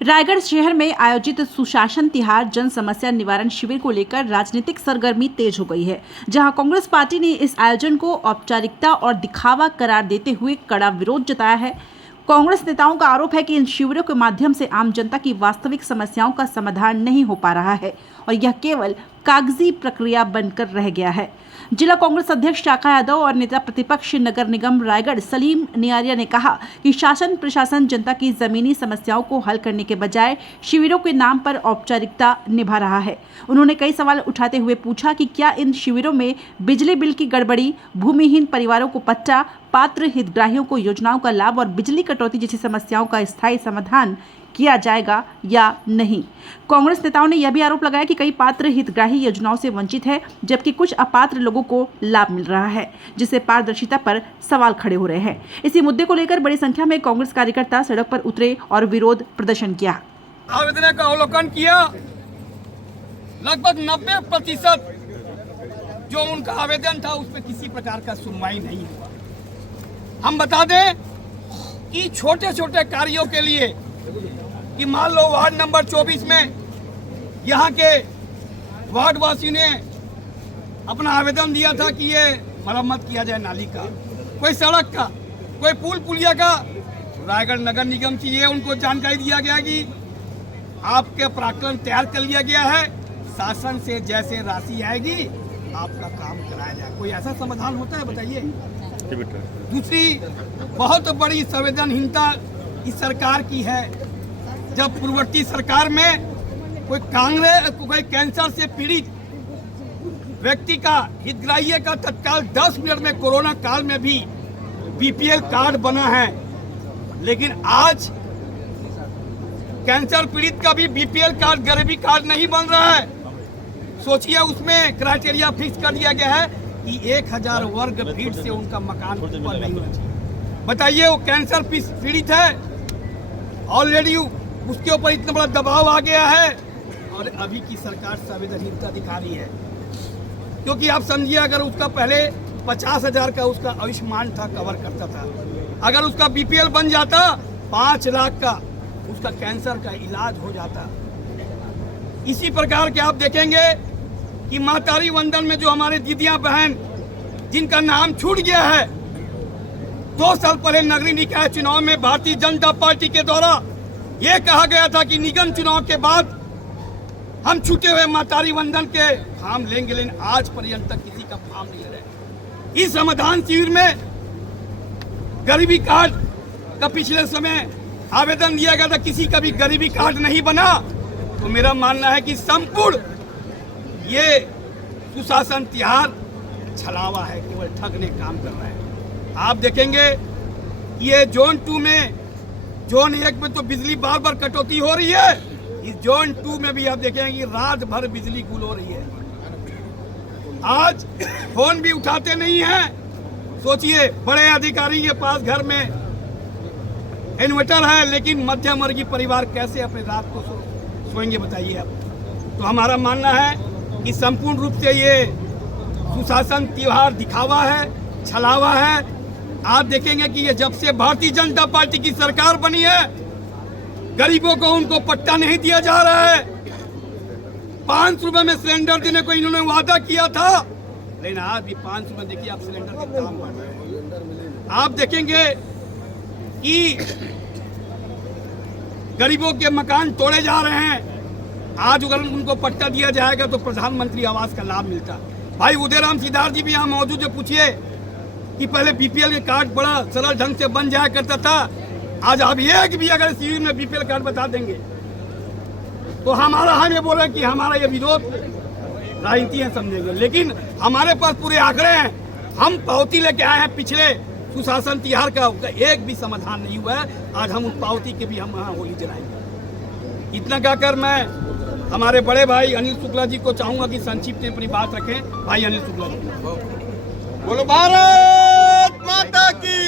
रायगढ़ शहर में आयोजित सुशासन तिहार जन समस्या निवारण शिविर को लेकर राजनीतिक सरगर्मी तेज हो गई है, जहां कांग्रेस पार्टी ने इस आयोजन को औपचारिकता और दिखावा करार देते हुए कड़ा विरोध जताया है। कांग्रेस नेताओं का आरोप है कि इन शिविरों के माध्यम से आम जनता की वास्तविक समस्याओं का समाधान नहीं हो पा रहा है और यह केवल कागजी प्रक्रिया बनकर रह गया है। जिला कांग्रेस अध्यक्ष शाखा यादव और नेता प्रतिपक्ष नगर निगम रायगढ़ सलीम नियारिया ने कहा कि शासन प्रशासन जनता की जमीनी समस्याओं को हल करने के बजाय शिविरों के नाम पर औपचारिकता निभा रहा है। उन्होंने कई सवाल उठाते हुए पूछा कि क्या इन शिविरों में बिजली बिल की गड़बड़ी, भूमिहीन परिवारों को पट्टा, पात्र हितग्राहियों को योजनाओं का लाभ और बिजली कटौती जैसी समस्याओं का स्थायी समाधान किया जाएगा या नहीं। कांग्रेस नेताओं ने यह भी आरोप लगाया कि कई पात्र हितग्राही योजनाओं से वंचित है, जबकि कुछ अपात्र लोगों को लाभ मिल रहा है, जिससे पारदर्शिता पर सवाल खड़े हो रहे हैं। इसी मुद्दे को लेकर बड़ी संख्या में कांग्रेस कार्यकर्ता सड़क पर उतरे और विरोध प्रदर्शन किया। आवेदन का अवलोकन किया, लगभग 90% जो उनका आवेदन था उस पर किसी प्रकार का सुनवाई नहीं हुआ। हम बता दें कि छोटे छोटे कार्यों के लिए कि मान लो वार्ड नंबर 24 में यहाँ के वार्ड वासियों ने अपना आवेदन दिया था कि ये मरम्मत किया जाए, नाली का, कोई सड़क का, कोई पुल पुलिया का। रायगढ़ नगर निगम से ये उनको जानकारी दिया गया कि आपके प्राक्कलन तैयार कर लिया गया है, शासन से जैसे राशि आएगी आपका काम कराया जाए। कोई ऐसा समाधान होता है बताइए? दूसरी बहुत बड़ी संवेदनहीनता इस सरकार की है। जब पूर्ववर्ती सरकार में कोई कैंसर से पीड़ित व्यक्ति का हितग्राही का तत्काल 10 मिनट में कोरोना काल में भी बीपीएल कार्ड बना है, लेकिन आज कैंसर पीड़ित का भी बीपीएल कार्ड, गरीबी कार्ड नहीं बन रहा है। सोचिए, उसमें क्राइटेरिया फिक्स कर दिया गया है कि 1000 वर्ग फीट से उनका मकान ऊपर नहीं होना चाहिए। बताइए, वो कैंसर पीड़ित है, ऑलरेडी उसके ऊपर इतना बड़ा दबाव आ गया है और अभी की सरकार संवेदनहीनता दिखा रही है। क्योंकि आप समझिए, अगर उसका पहले 50,000 का उसका आयुष्मान था, कवर करता था, अगर उसका बीपीएल बन जाता 5 लाख का उसका कैंसर का इलाज हो जाता। इसी प्रकार के आप देखेंगे कि मातारी वंदन में जो हमारे दीदियां बहन जिनका नाम छूट गया है, 2 साल पहले नगरीय निकाय चुनाव में भारतीय जनता पार्टी के द्वारा यह कहा गया था कि निगम चुनाव के बाद हम छूटे हुए मातारी वंदन के फॉर्म लेंगे, लेकिन आज पर्यंत तक किसी का फॉर्म नहीं ले रहे। इस समाधान शिविर में गरीबी कार्ड का पिछले समय आवेदन दिया गया था, किसी का भी गरीबी कार्ड नहीं बना। तो मेरा मानना है कि संपूर्ण ये सुशासन तिहार छलावा है, केवल ठगने काम कर रहा है। आप देखेंगे ये जोन 2 में, जोन 1 में तो बिजली बार बार कटौती हो रही है, इस जोन 2 में भी आप देखेंगे कि रात भर बिजली गुल हो रही है। आज फोन भी उठाते नहीं हैं। सोचिए, बड़े अधिकारी के पास घर में इन्वर्टर है, लेकिन मध्यम वर्गीय परिवार कैसे अपने रात को सोएंगे बताइए आप? तो हमारा मानना है कि संपूर्ण रूप से ये सुशासन त्योहार दिखावा है, छलावा है। आप देखेंगे कि ये जब से भारतीय जनता पार्टी की सरकार बनी है, गरीबों को उनको पट्टा नहीं दिया जा रहा है। 500 रुपए में सिलेंडर देने को इन्होंने वादा किया था, लेकिन आज भी 500 रुपए देखिए आप सिलेंडर के दाम बढ़ रहे हैं। आप देखेंगे कि गरीबों के मकान तोड़े जा रहे हैं। आज अगर उनको पट्टा दिया जाएगा तो प्रधानमंत्री आवास का लाभ मिलता। भाई उदयराम सिद्धार्थ जी भी यहाँ मौजूद है, पूछिए कि पहले बीपीएल के कार्ड बड़ा सरल ढंग से बन जाया करता था, आज आप एक भी अगर शिविर में बीपीएल कार्ड बता देंगे तो हम ये बोल रहे हैं कि हमारा ये विरोध राजनीति है समझेंगे, लेकिन हमारे पास पूरे आंकड़े हैं। हम पावती लेके आए हैं पिछले सुशासन तिहार का, एक भी समाधान नहीं हुआ है। आज हम उस पावती के भी हम वहाँ होली जलाएंगे। इतना कहकर मैं हमारे बड़े भाई अनिल शुक्ला जी को चाहूंगा कि संक्षिप्त में अपनी बात रखें। भाई अनिल शुक्ला जी, बोलो भारत माता की।